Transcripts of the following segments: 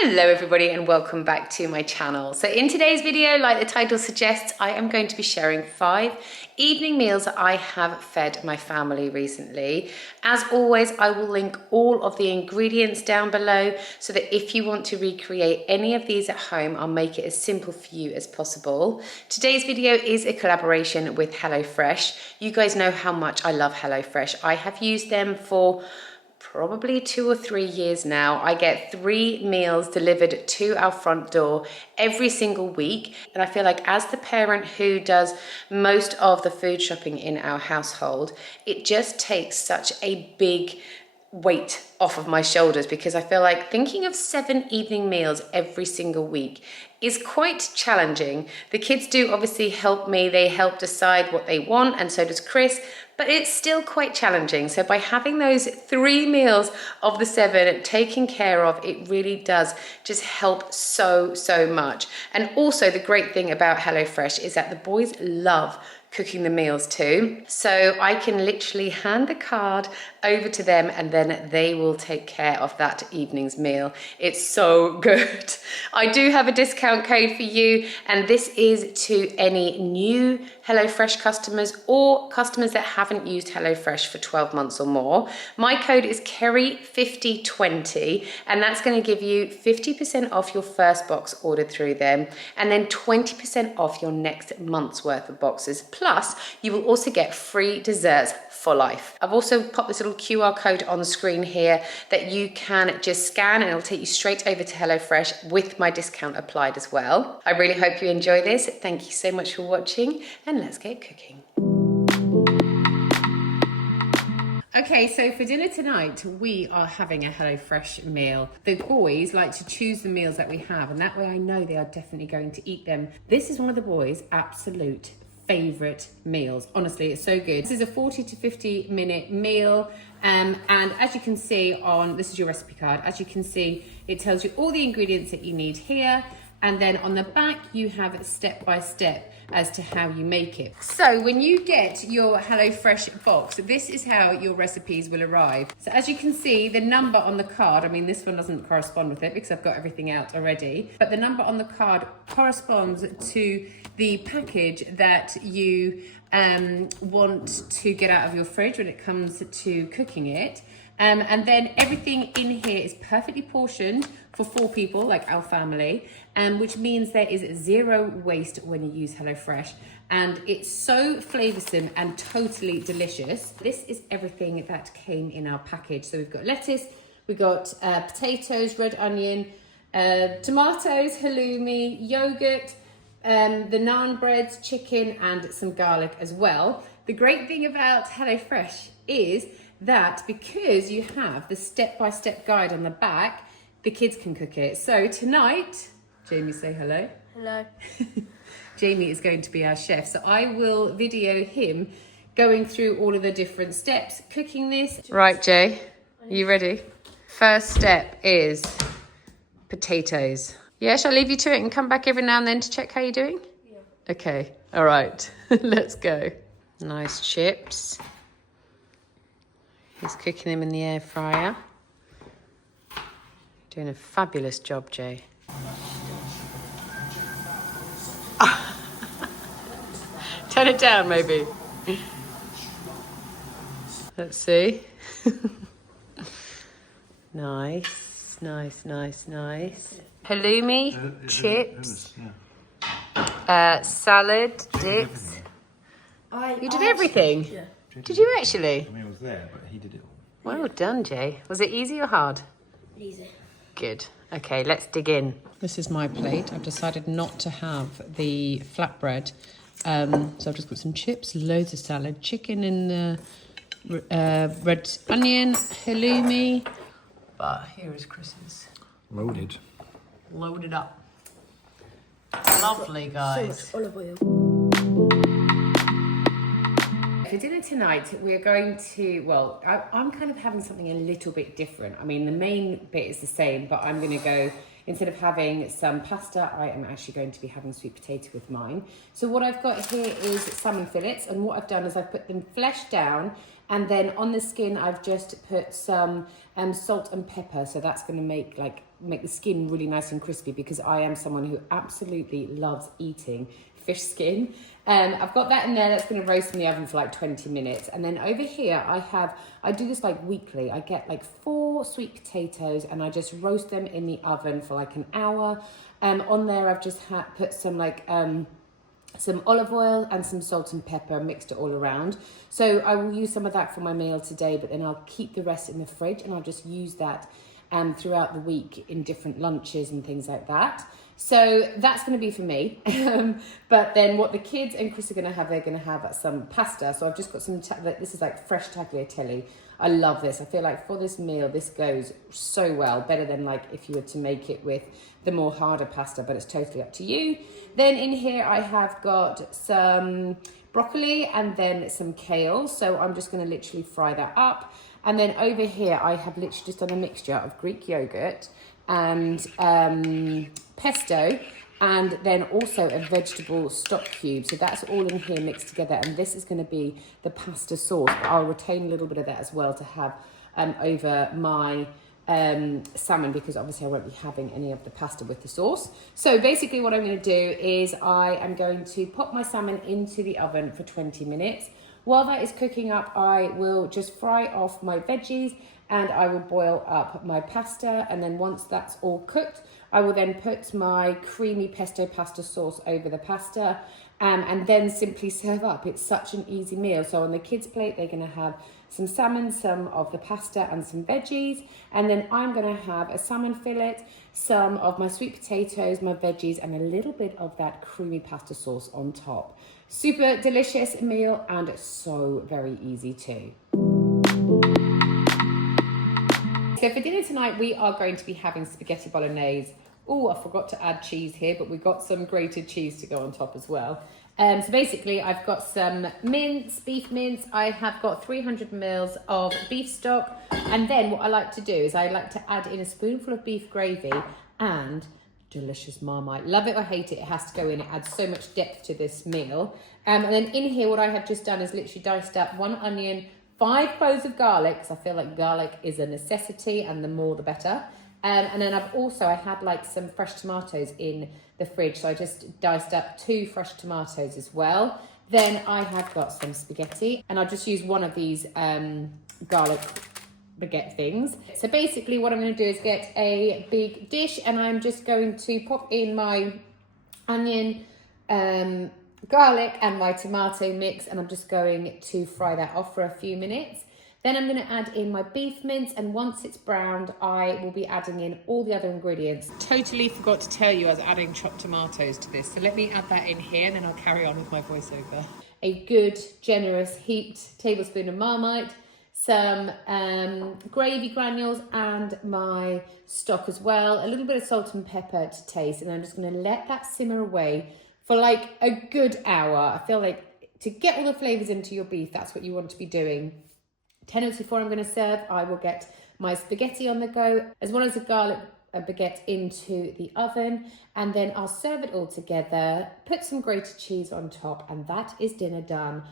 Hello everybody and welcome back to my channel. So in today's video, like the title suggests, I am going to be sharing 5 evening meals that I have fed my family recently. As always, I will link all of the ingredients down below so that if you want to recreate any of these at home, I'll make it as simple for you as possible. Today's video is a collaboration with HelloFresh. You guys know how much I love HelloFresh. I have used them for probably 2 or 3 years now. I get 3 meals delivered to our front door every single week. And I feel like as the parent who does most of the food shopping in our household, it just takes such a big weight off of my shoulders because I feel like thinking of 7 evening meals every single week is quite challenging. The kids do obviously help me. They help decide what they want, and so does Chris, but it's still quite challenging. So by having those 3 meals of the 7 taken care of, it really does just help so much. And also the great thing about HelloFresh is that the boys love cooking the meals too. So I can literally hand the card over to them and then they will take care of that evening's meal. It's so good. I do have a discount code for you, and this is to any new HelloFresh customers or customers that haven't used HelloFresh for 12 months or more. My code is Kerry5020, and that's going to give you 50% off your first box ordered through them, and then 20% off your next month's worth of boxes. Plus, you will also get free desserts for life. I've also popped this little QR code on the screen here that you can just scan and it'll take you straight over to HelloFresh with my discount applied as well. I really hope you enjoy this. Thank you so much for watching, and let's get cooking. Okay, so for dinner tonight, we are having a HelloFresh meal. The boys like to choose the meals that we have, and that way I know they are definitely going to eat them. This is one of the boys' absolute favorite meals. Honestly, it's so good. This is a 40 to 50 minute meal. And as you can see this is your recipe card. As you can see, it tells you all the ingredients that you need here. And then on the back, you have step by step as to how you make it. So when you get your HelloFresh box, this is how your recipes will arrive. So as you can see, the number on the card, I mean, this one doesn't correspond with it because I've got everything out already, but the number on the card corresponds to the package that you want to get out of your fridge when it comes to cooking it. And then everything in here is perfectly portioned for 4 people, like our family, which means there is 0 waste when you use HelloFresh. And it's so flavoursome and totally delicious. This is everything that came in our package. So we've got lettuce, we've got potatoes, red onion, tomatoes, halloumi, yoghurt, the naan breads, chicken, and some garlic as well. The great thing about HelloFresh is that because you have the step-by-step guide on the back, the kids can cook it. So tonight, Jamie, say hello. Hello. Jamie is going to be our chef. So I will video him going through all of the different steps, cooking this. Right, Jay, are you ready? First step is potatoes. Yeah, shall I leave you to it and come back every now and then to check how you're doing? Yeah. Okay, all right, let's go. Nice chips. He's cooking them in the air fryer. Doing a fabulous job, Jay. Turn it down, maybe. Let's see. Nice. Halloumi, chips, salad, dips. You did everything? Yeah. Did you actually? I mean, I was there, but he did it all. Well done, Jay. Was it easy or hard? Easy. Good. Okay, let's dig in. This is my plate. I've decided not to have the flatbread. So I've just got some chips, loads of salad, chicken in the red onion, halloumi. But here is Chris's. Loaded. Loaded up. Lovely, guys. So much olive oil. For dinner tonight, we're going to, well, I'm kind of having something a little bit different. I mean, the main bit is the same, but I'm going to go, instead of having some pasta, I am actually going to be having sweet potato with mine. So what I've got here is salmon fillets, and what I've done is I've put them fleshed down And then on the skin, I've just put some salt and pepper. So that's going to make the skin really nice and crispy, because I am someone who absolutely loves eating fish skin. I've got that in there. That's going to roast in the oven for like 20 minutes. And then over here, I do this like weekly. I get like 4 sweet potatoes and I just roast them in the oven for like an hour. On there, I've just put some some olive oil and some salt and pepper, mixed it all around. So I will use some of that for my meal today, but then I'll keep the rest in the fridge and I'll just use that throughout the week in different lunches and things like that. So that's going to be for me. But then what the kids and Chris are going to have, they're going to have some pasta. So I've just got some, this is like fresh tagliatelle. I love this. I feel like for this meal, this goes so well, better than like if you were to make it with the more harder pasta, but it's totally up to you. Then in here, I have got some broccoli and then some kale. So I'm just going to literally fry that up. And then over here, I have literally just done a mixture of Greek yogurt and pesto, and then also a vegetable stock cube. So that's all in here mixed together. And this is going to be the pasta sauce. But I'll retain a little bit of that as well to have over my salmon, because obviously I won't be having any of the pasta with the sauce. So basically what I'm going to do is I am going to pop my salmon into the oven for 20 minutes. While that is cooking up, I will just fry off my veggies and I will boil up my pasta. And then once that's all cooked, I will then put my creamy pesto pasta sauce over the pasta and then simply serve up. It's such an easy meal. So on the kids' plate, they're going to have some salmon, some of the pasta and some veggies. And then I'm going to have a salmon fillet, some of my sweet potatoes, my veggies, and a little bit of that creamy pasta sauce on top. Super delicious meal and so very easy too. So for dinner tonight, we are going to be having spaghetti bolognese. Oh, I forgot to add cheese here, but we've got some grated cheese to go on top as well. So basically, I've got some mince, beef mince. I have got 300 mils of beef stock. And then what I like to do is I like to add in a spoonful of beef gravy and delicious marmite. Love it or hate it, it has to go in. It adds so much depth to this meal. And then in here, what I have just done is literally diced up 1 onion, 5 cloves of garlic, because I feel like garlic is a necessity and the more the better. And then I had like some fresh tomatoes in the fridge, so I just diced up 2 fresh tomatoes as well. Then I have got some spaghetti, and I'll just use one of these garlic baguette things. So basically what I'm going to do is get a big dish, and I'm just going to pop in my onion, garlic and my tomato mix, and I'm just going to fry that off for a few minutes. Then I'm going to add in my beef mince, and once it's browned, I will be adding in all the other ingredients. Totally forgot to tell you I was adding chopped tomatoes to this, so let me add that in here and then I'll carry on with my voiceover. A good, generous heaped tablespoon of marmite, some gravy granules and my stock as well, a little bit of salt and pepper to taste, and I'm just going to let that simmer away for like a good hour. I feel like to get all the flavours into your beef, that's what you want to be doing. 10 minutes before I'm going to serve, I will get my spaghetti on the go, as well as a garlic baguette into the oven, and then I'll serve it all together, put some grated cheese on top, and that is dinner done.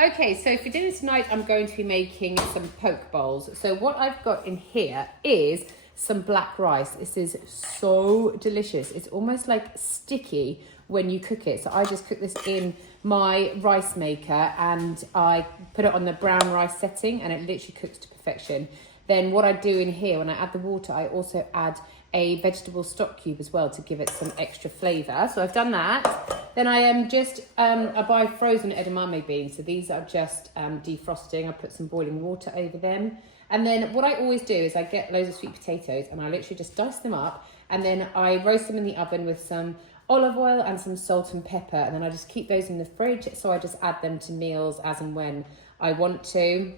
Okay, so for dinner tonight, I'm going to be making some poke bowls. So what I've got in here is some black rice. This is so delicious. It's almost like sticky when you cook it. So I just cook this in my rice maker and I put it on the brown rice setting, and it literally cooks to perfection. Then what I do in here, when I add the water, I also add a vegetable stock cube as well to give it some extra flavour. So I've done that. Then I am I buy frozen edamame beans. So these are just defrosting. I put some boiling water over them. And then what I always do is I get loads of sweet potatoes and I literally just dice them up, and then I roast them in the oven with some olive oil and some salt and pepper, and then I just keep those in the fridge, so I just add them to meals as and when I want to.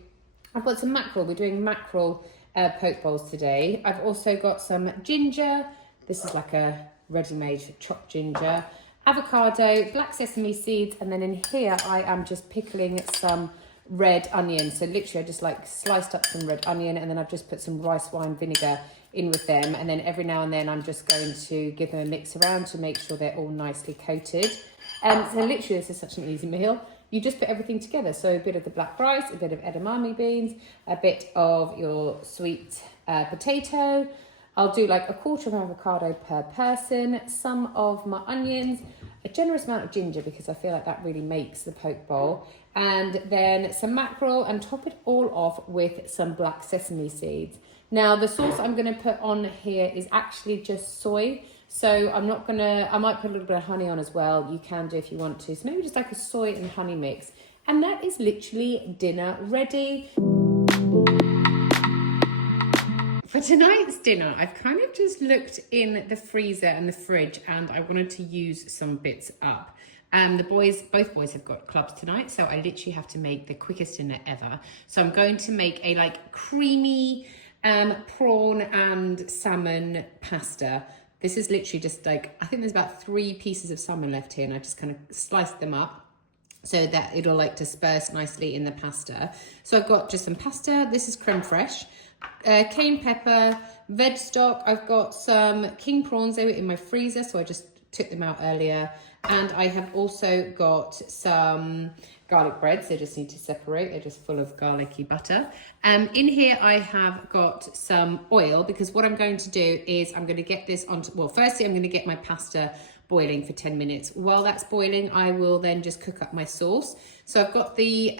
I've got some mackerel. We're doing mackerel poke bowls today. I've also got some ginger. This is like a ready-made chopped ginger. Avocado, black sesame seeds, and then in here I am just pickling some red onion. So literally I just like sliced up some red onion, and then I've just put some rice wine vinegar in with them, and then every now and then I'm just going to give them a mix around to make sure they're all nicely coated. So literally this is such an easy meal. you just put everything together. So a bit of the black rice, a bit of edamame beans, a bit of your sweet potato. I'll do like a quarter of avocado per person, some of my onions, a generous amount of ginger because I feel like that really makes the poke bowl, and then some mackerel, and top it all off with some black sesame seeds. Now the sauce I'm going to put on here is actually just soy. So I might put a little bit of honey on as well. You can do if you want to. So maybe just like a soy and honey mix. And that is literally dinner ready. For tonight's dinner, I've kind of just looked in the freezer and the fridge, and I wanted to use some bits up. Both boys have got clubs tonight, so I literally have to make the quickest dinner ever. So I'm going to make a like creamy prawn and salmon pasta. This is literally just like, I think there's about 3 pieces of salmon left here, and I just kind of sliced them up so that it'll like disperse nicely in the pasta. So I've got just some pasta. This is creme fraiche. Cayenne pepper, veg stock. I've got some king prawns. They were in my freezer, so I just took them out earlier. And I have also got some garlic breads. They just need to separate. They're just full of garlicky butter. In here I have got some oil, because what I'm going to do is I'm going to get this onto, well, firstly I'm going to get my pasta boiling for 10 minutes. While that's boiling, I will then just cook up my sauce. So I've got the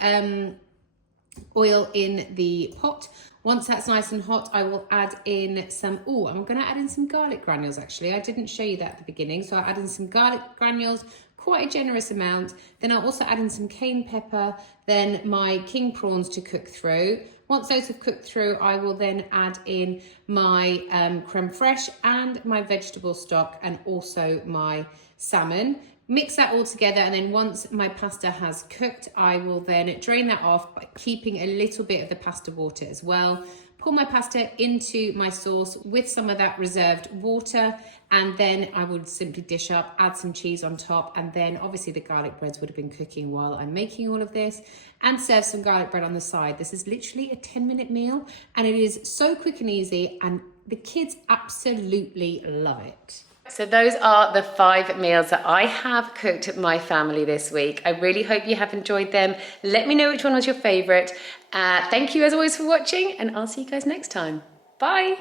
oil in the pot. Once that's nice and hot, I will add in some, I'm going to add in some garlic granules actually. I didn't show you that at the beginning. So I add in some garlic granules, quite a generous amount. Then I'll also add in some cayenne pepper, then my king prawns to cook through. Once those have cooked through, I will then add in my creme fraiche and my vegetable stock, and also my salmon. Mix that all together, and then once my pasta has cooked, I will then drain that off by keeping a little bit of the pasta water as well. Pour my pasta into my sauce with some of that reserved water, and then I would simply dish up, add some cheese on top, and then obviously the garlic breads would have been cooking while I'm making all of this, and serve some garlic bread on the side. This is literally a 10-minute meal, and it is so quick and easy, and the kids absolutely love it. So those are the 5 meals that I have cooked at my family this week. I really hope you have enjoyed them. Let me know which one was your favourite. Thank you as always for watching, and I'll see you guys next time. Bye.